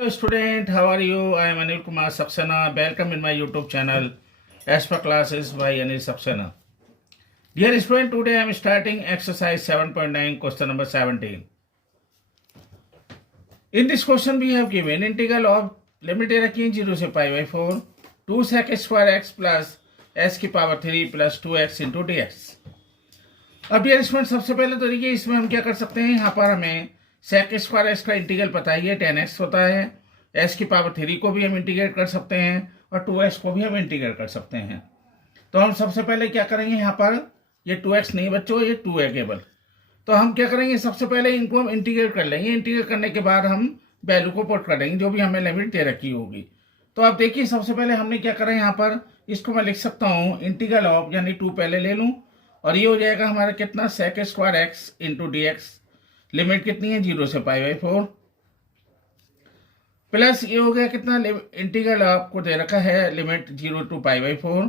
Hello student, how are you? I am Anil Kumar Saxena. Welcome in my YouTube channel as per classes by Anil Saxena. Dear student, today I am starting exercise 7.9 question number 17. In this question we have given integral of limit रखी है 0 से pi by 4 2 sec square x plus s की power 3 plus 2x into dx. अब dear student सबसे पहले तो देखिए इसमें हम क्या कर सकते हैं, यहाँ पर हमें सेक स्क्वायर एक्स का इंटीग्रल पता ही है 10x होता है, s की पावर 3 को भी हम इंटीग्रेट कर सकते हैं और 2x को भी हम इंटीग्रेट कर सकते हैं। तो हम सबसे पहले क्या करेंगे, यहाँ पर ये 2x नहीं बच्चों, ये 2 है केवल। तो हम क्या करेंगे, सबसे पहले इनको हम इंटीग्रेट कर लेंगे। इंटीग्रेट करने के बाद हम वैल्यू को पुट कर देंगे जो भी हमें लिमिट दे रखी होगी। तो अब देखिए सबसे पहले हमने क्या करा, यहाँ पर इसको मैं लिख सकता हूँ इंटीग्रल ऑफ, यानी 2 पहले ले लूँ और ये हो जाएगा हमारा कितना, sec square x into D x. Limit कितनी है 0 से पाई बाई 4 प्लस ये हो गया कितना, इंटीग्रल आपको दे रखा है limit 0 to pi by 4,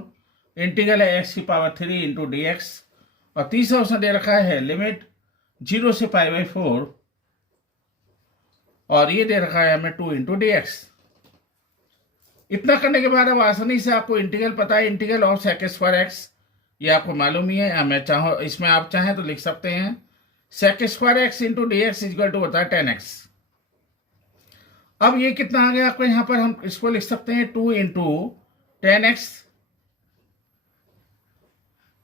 integral है एक्स की पावर 3 इंटू डी एक्स, और तीसरा उसने दे रखा है लिमिट 0 से पाई बाई 4 और ये दे रखा है हमें 2 इंटू डी एक्स। इतना करने के बाद अब आसानी से आपको इंटीग्रल पता है, integral of sec square x ये आपको मालूम ही है। मैं चाहो इसमें आप चाहें तो लिख सकते हैं sec square x into D x equal to होता है 10x। अब ये कितना आ गया आपको, यहाँ पर हम इसको लिख सकते हैं 2 इंटू 10x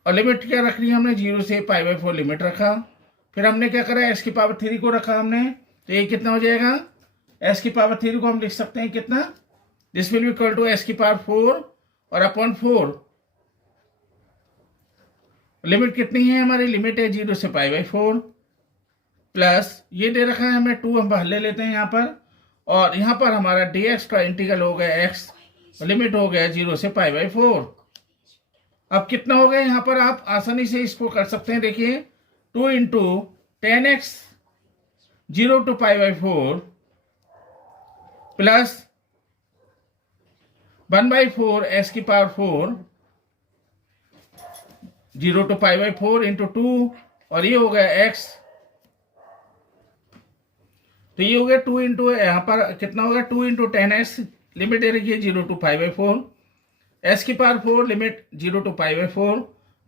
और लिमिट क्या रखनी है हमने, 0 से पाई बाई 4 लिमिट रखा। फिर हमने क्या करा, x की पावर 3 को रखा हमने, तो ये कितना हो जाएगा, s की पावर 3 को हम लिख सकते हैं कितना, this will be equal to s की पावर 4 और अपॉन 4। लिमिट कितनी है हमारी, लिमिट है 0 से पाई बाई 4 प्लस ये दे रखा है हमें 2, हम बाहर ले लेते हैं यहाँ पर, और यहाँ पर हमारा dx का इंटीग्रल हो गया x, लिमिट हो गया 0 से पाई बाई 4। अब कितना हो गया, यहाँ पर आप आसानी से इसको कर सकते हैं, देखिए 2 into 10x 0 to pi by 4 plus 1 by 4 s की power 4 0 to pi by 4 into 2 और ये हो गया x, तो ये हो गया 2 इंटू, यहाँ पर कितना होगा 2 इंटू 10x, लिमिट दे रखी है 0 टू पाई बाई 4, s की power 4 limit 0 to pi by 4,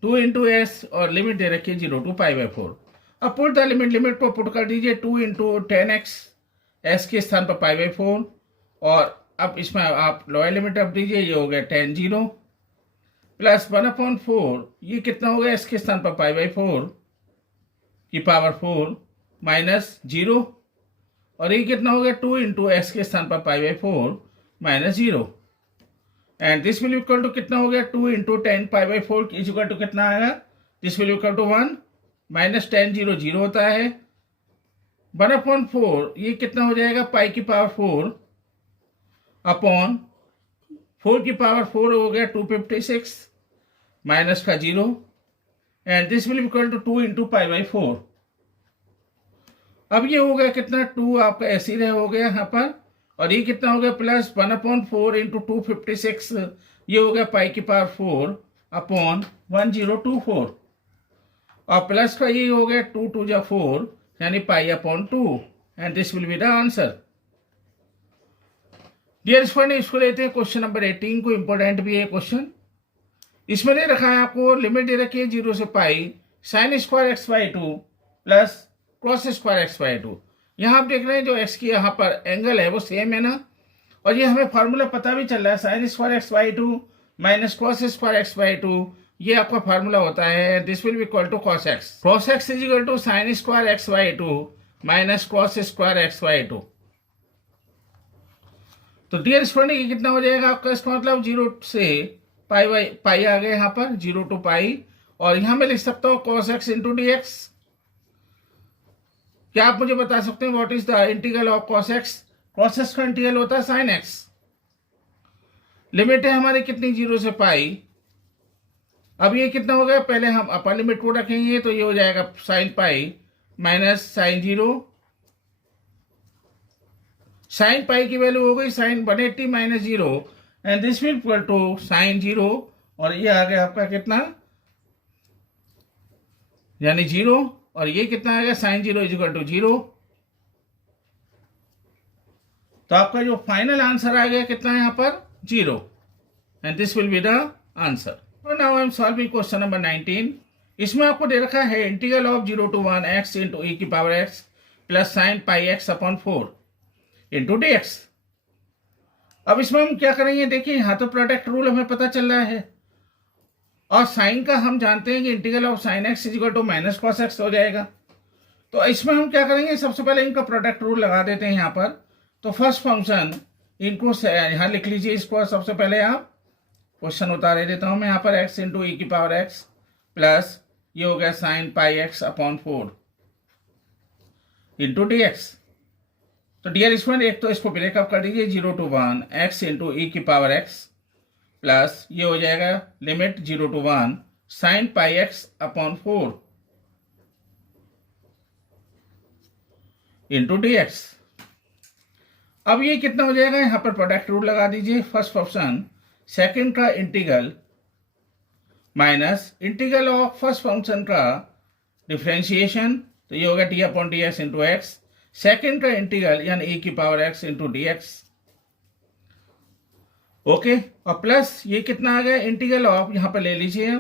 2 into s और लिमिट दे रखी है 0 टू पाई बाई 4। अब पुट द लिमिट को पुट कर दीजिए 2 इंटू 10x s के स्थान पर पाई बाई 4, और अब इसमें आप लोअर लिमिट अब दीजिए, ये हो गया 10 0 प्लस 1/4, ये कितना हो गया s के स्थान पर पाई बाई 4 की पावर 4 माइनस 0, और ये कितना हो गया 2 इंटू एक्स के स्थान पर pi by 4 minus 0, and this will equal to कितना हो गया 2 into 10 pi by 4 is equal to कितना आएगा, this will equal to 1 minus 10 0 0 होता है 1/4, ये कितना हो जाएगा पाई की पावर 4 अपॉन 4 की पावर 4 हो गया 256 माइनस का 0, and this will equal to 2 into pi by 4। अब ये हो गया कितना 2 आपका ऐसे ही हो गया यहाँ पर, और ये कितना हो गया प्लस 1/4 इंटू 256, ये हो गया पाई की पावर 4 अपॉन 1024, और प्लस का ये हो गया 2 2 जा 4 यानी pi upon 2, and this will be the answer. Dear student, इसको लेते हैं क्वेश्चन नंबर 18 को, इंपॉर्टेंट भी है क्वेश्चन। इसमें दे रखा है आपको लिमिट दे रखी है 0 से pi sine square x by 2 plus cos square x by 2। यहाँ आप देख रहे हैं जो एक्स की यहाँ पर एंगल है वो सेम है ना, और ये हमें फार्मूला पता भी चल रहा है, sine square x by 2 minus cos square x by 2, ये आपका फार्मूला होता है, this will be equal to cos x. Cos x is equal to sine square x by 2 minus cos square x by 2। तो dear student ये कितना हो जाएगा आपका, इसका मतलब 0 से पाई आ गया यहाँ पर 0 टू पाई, और यहाँ मैं लिख सकता हूँ cos x into D x. क्या आप मुझे बता सकते हैं what is the integral of cos x? Cos x का इंटीग्रल होता है साइन एक्स। लिमिट है हमारी कितनी, 0 से पाई। अब ये कितना हो गया, पहले हम अपर लिमिट को रखेंगे तो ये हो जाएगा sine pi minus sine 0, sine pi की वैल्यू हो गई sine 180 minus 0, and this will equal to sine 0, और ये आ गया आपका कितना, यानी 0, और ये कितना आएगा साइन 0 इज इक्वल टू 0, तो आपका जो फाइनल आंसर आ गया कितना है यहाँ पर 0, and this will be the answer. Now I am solving question number 19। इसमें आपको दे रखा है integral of 0 to 1 x into E की power x plus sine pi X upon 4 into D X. अब इसमें हम क्या करेंगे, देखिए यहाँ तो प्रोडक्ट रूल हमें पता चल रहा है, और साइन का हम जानते हैं कि integral of sine x is equal to minus cos x हो जाएगा। तो इसमें हम क्या करेंगे, सबसे पहले इनका प्रोडक्ट रूल लगा देते हैं यहाँ पर। तो फर्स्ट फंक्शन इनको यहाँ लिख लीजिए, इसको सबसे पहले आप क्वेश्चन उतारे देता हूँ मैं यहाँ पर, x इंटू ई की पावर x प्लस ये हो गया sign pi X upon 4 into D x. तो डियर स्टूडेंट एक तो इसको ब्रेकअप कर दीजिए, 0 to 1 x इंटू ई की पावर x प्लस ये हो जाएगा limit 0 to 1 sign pi X upon 4 into D X. अब ये कितना हो जाएगा, यहाँ पर प्रोडक्ट रूल लगा दीजिए। फर्स्ट ऑप्शन सेकंड का integral minus integral of first function का डिफरेंशिएशन, तो ये होगा T upon D x into x. Second का इंटीग्रल यानी ई की power x into D x. Okay, और प्लस ये कितना आ गया, इंटीग्रल ऑफ यहां पर ले लीजिए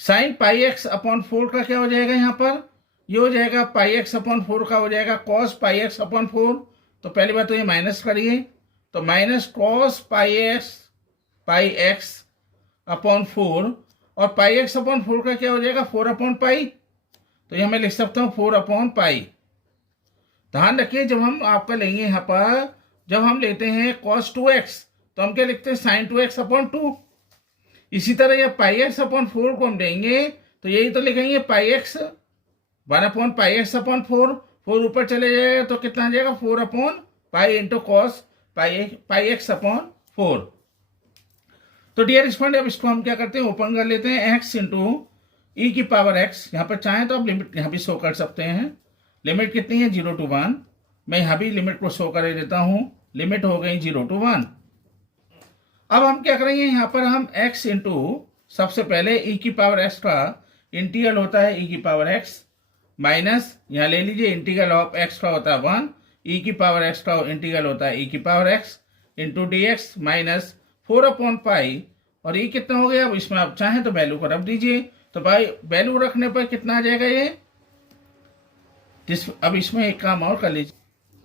साइन पाई एक्स अपॉन 4 का क्या हो जाएगा, यहां पर ये हो जाएगा पाई एक्स अपॉन 4 का हो जाएगा कॉस पाई एक्स अपॉन 4। तो पहली बात तो ये माइनस करिए, तो minus cos pi X upon 4, और पाई एक्स अपॉन 4 का क्या हो जाएगा 4 अपॉन पाई। तो ये मैं लिख सकता हूँ 4 अपॉन पाई। ध्यान रखिए जब हम आपका लेंगे यहाँ पर, जब हम लेते हैं cos 2x तो हम क्या लिखते हैं sin 2x अपॉन 2। इसी तरह ये पाई एक्स अपॉन 4 को हम लेंगे तो यही तो लिखेंगे pi X 1 upon pi X upon 4, 4 ऊपर चले जाएगा तो कितना आ जाएगा 4 upon pi into cos pi X upon 4। तो डियर स्टूडेंट अब इसको हम क्या करते हैं, ओपन कर लेते हैं x इंटू ई की पावर x। यहाँ पर चाहें तो आप लिमिट यहाँ भी शो कर सकते हैं। लिमिट कितनी है 0 to 1, मैं यहाँ भी लिमिट को शो कर देता हूँ, लिमिट हो गई 0 to 1। अब हम क्या करेंगे, यहाँ पर हम x इंटू सबसे पहले ई की पावर x का इंटीग्रल होता है ई की पावर x माइनस यहाँ ले लीजिए इंटीग्रल ऑफ x का होता है 1, ई की पावर x का इंटीग्रल होता है ई की power x into D x minus 4 upon pi, और ये कितना हो गया। अब इसमें आप चाहें तो वैल्यू को रख दीजिए, तो भाई वैल्यू रखने पर कितना आ जाएगा ये। अब इसमें एक काम और कर लीजिए,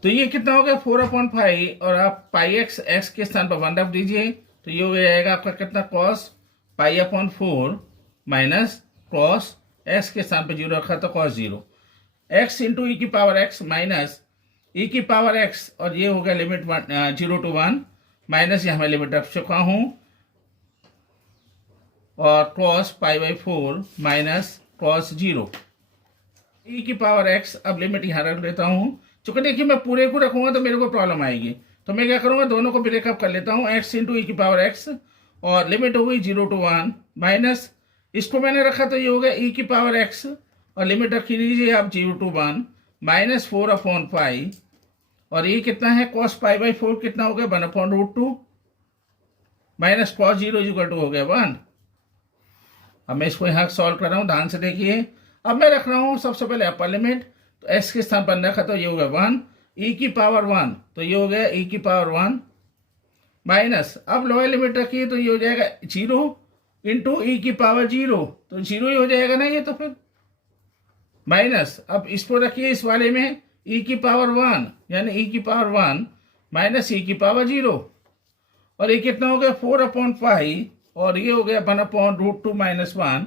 तो ये कितना हो गया 4 अपॉन पाई, और आप पाई एक्स के स्थान पर 1 रख दीजिए, तो ये हो जाएगा आपका कितना cos pi upon 4 minus cos x के स्थान पर 0 रखा तो कॉस 0 एक्स इंटू ई की पावर एक्स माइनस ई की पावर एक्स, और ये हो गया लिमिट 0 to 1 माइनस यहाँ मैं लिमिट रख चुका हूँ, और cos pi by 4 minus cos 0 ई की पावर एक्स। अब लिमिट यहाँ रख लेता हूँ, चूंकि देखिए मैं पूरे को रखूंगा तो मेरे को प्रॉब्लम आएगी, तो मैं क्या करूँगा दोनों को ब्रेकअप कर लेता हूँ, एक्स इंटू ई की पावर एक्स, और लिमिट हो गई 0 to 1 माइनस इसको मैंने रखा तो ये हो गया ई की पावर एक्स, और लिमिट रखी लीजिए आप 0 to 1 माइनस 4 अपॉन पाई, और ये कितना है कॉस पाई बाई 4 कितना हो गया 1 upon root 2 minus cos 0 equal to हो गया 1। अब मैं इसको यहाँ सॉल्व कर रहा हूँ, ध्यान से देखिए। अब मैं रख रहा हूँ सबसे पहले अपर लिमिट, तो एक्स के स्थान पर रखा तो ये हो गया 1, ई की पावर 1 तो ये हो गया ई की पावर 1 माइनस, अब लोअर लिमिट रखिए तो ये हो जाएगा 0 इंटू ई की पावर 0, तो 0 ही हो जाएगा ना ये, तो फिर माइनस अब इसको रखिए इस वाले में ई की पावर 1 यानी ई की पावर 1 माइनस ई की पावर 0, और ये कितना हो गया 4 अपॉन पाई, और ये हो गया 1 upon root 2 minus 1,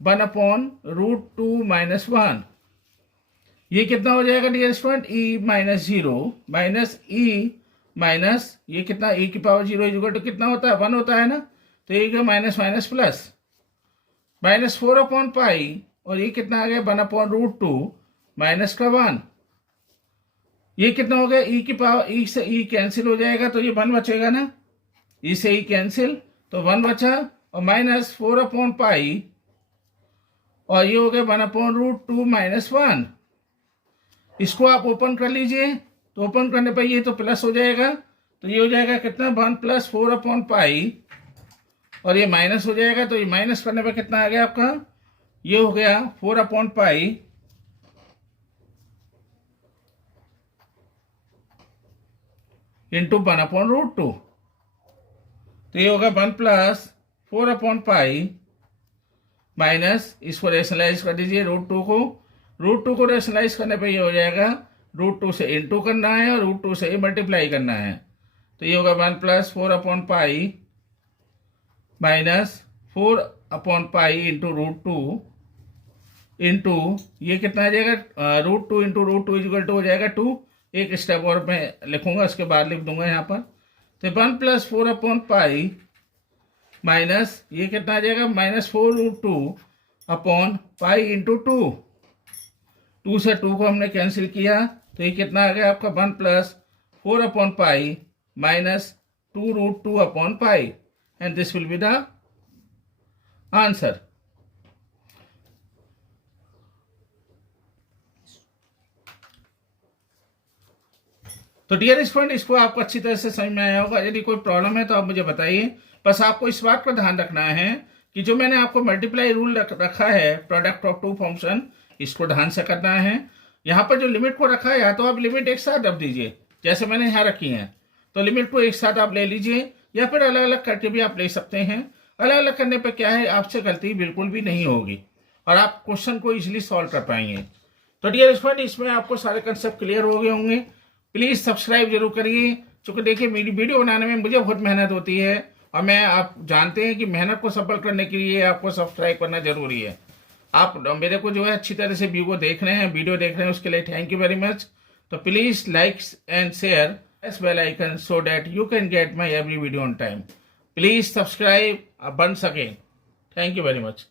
1 upon root 2 minus 1। ये कितना हो जाएगा dear student, e minus 0 minus e minus ये कितना ई की पावर 0 इक्वल टू कितना होता है 1 होता है ना, तो ये क्या minus minus plus minus 4 upon pi, और ये कितना आ गया 1 अपॉन रूट 2 माइनस का 1। ये कितना हो गया ई की पावर, ई से ई कैंसिल हो जाएगा तो ये 1 बचेगा ना, ई से ई कैंसिल तो 1 बचा, और माइनस 4 अपॉन पाई, और ये हो गया 1 अपॉन रूट 2 माइनस 1। इसको आप ओपन कर लीजिए, तो ओपन करने पर ये तो प्लस हो जाएगा, तो ये हो जाएगा कितना 1 प्लस 4 अपॉन पाई, और ये माइनस हो जाएगा, तो ये माइनस करने पर कितना आ गया आपका, ये हो गया 4 अपॉन पाई, इंटू 1/√2। तो ये होगा 1 प्लस 4/पाई माइनस, इसको रेशनलाइज कर दीजिए √2 को रेशनलाइज करने पे ये हो जाएगा √2 से इंटू करना है और √2 से मल्टीप्लाई करना है। तो ये होगा 1 प्लस 4/पाई माइनस 4/पाई इंटू √2 इंटू ये कितना आ जाएगा, √2 इंटू √2 इक्वल टू हो जाएगा 2। एक स्टेप और मैं लिखूंगा, उसके बाद लिख दूंगा यहाँ पर। तो 1 प्लस 4/पाई माइनस ये कितना आ जाएगा, -4√2/पाई इंटू 2 से 2 को हमने कैंसिल किया, तो ये कितना आ गया आपका 1 प्लस 4/पाई माइनस 2√2/पाई, and this will be the answer. तो डियर स्टूडेंट, इसको आपको अच्छी तरह से समझ में आया होगा। यदि कोई प्रॉब्लम है तो आप मुझे बताइए। बस आपको इस बात का ध्यान रखना है कि जो मैंने आपको मल्टीप्लाई रूल रखा है प्रोडक्ट ऑफ टू फंक्शन, इसको ध्यान से करना है। यहाँ पर जो लिमिट को रखा है, या तो आप लिमिट एक साथ रख दीजिए जैसे मैंने यहाँ रखी है, तो लिमिट को एक साथ आप ले लीजिए, या फिर अलग अलग करके भी आप ले सकते हैं। अलग अलग करने पर क्या है, आपसे गलती बिल्कुल भी नहीं होगी और आप क्वेश्चन को इजीली सॉल्व कर पाएंगे। तो डियर स्टूडेंट, इसमें आपको सारे कंसेप्ट क्लियर हो गए होंगे। प्लीज़ सब्सक्राइब जरूर करिए, क्योंकि देखिए मेरी वीडियो बनाने में मुझे बहुत मेहनत होती है, और आप जानते हैं कि मेहनत को सफल करने के लिए आपको सब्सक्राइब करना जरूरी है। आप मेरे को जो है अच्छी तरह से वीडियो देख रहे हैं, उसके लिए थैंक यू वेरी मच। तो please like and share press bell icon so that you can get my every video on time. Please subscribe once again. Thank you very much.